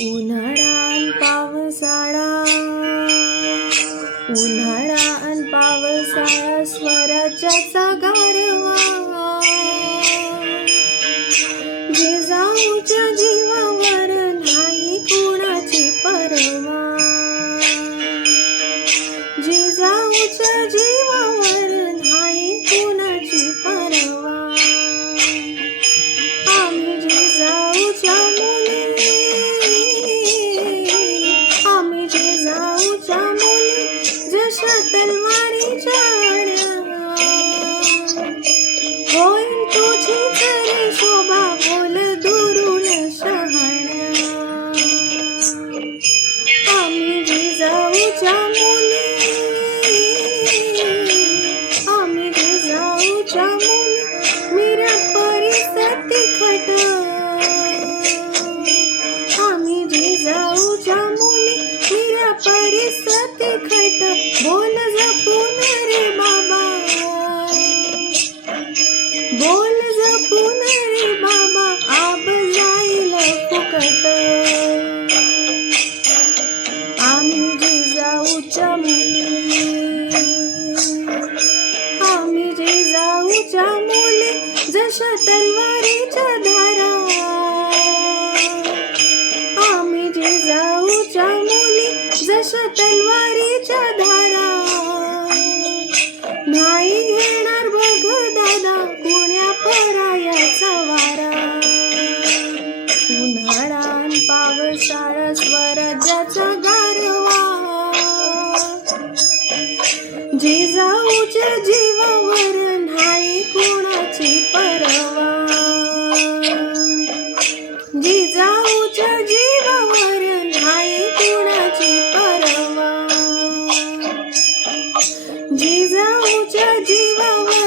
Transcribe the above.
उन्हाळा अन पावसाळा, उन्हाळा अन पावसाळा, स्वराज्याचा गारवा. जिजाऊच्या जीवावर नाही कोणाची परवा. जिजाऊच्या जीवावर नाही कोणाची परवा. आम्ही जिजाऊच्या मुली, आम्ही जिजाऊच्या मुली, जशा तलवारीच्या अड्या. होईल तुझीच रे शोभा, बोल दुरून शहाण्या. आम्ही जिजाऊच्या मुली, आम्ही जिजाऊच्या मुली, मिरज परिसर तिखट. आम्ही जिजाऊच्या मुली, मिरज परिसर तिखट. बोल जपून रे बाबा, बोल जपून रे बाबा, आब जाईल फुकट. आम्ही जिजाऊच्या मुली, आम्ही जिजाऊच्या मुली, जशा तलवारीच्या धारा. आम्ही जिजाऊच्या मुली, जशा तलवारीच्या धारा. नाही घेणार बघ दादा कुण्या परायाचा वारा. उन्हाळा अन पावसाळा, स्वराज्याचा गारवा. जिजाऊच्या जीवावर नाही कोणाची परवा. जिजाऊच्या जीवावर नाही कोणाची परवा. जिजाऊच्या जीवावर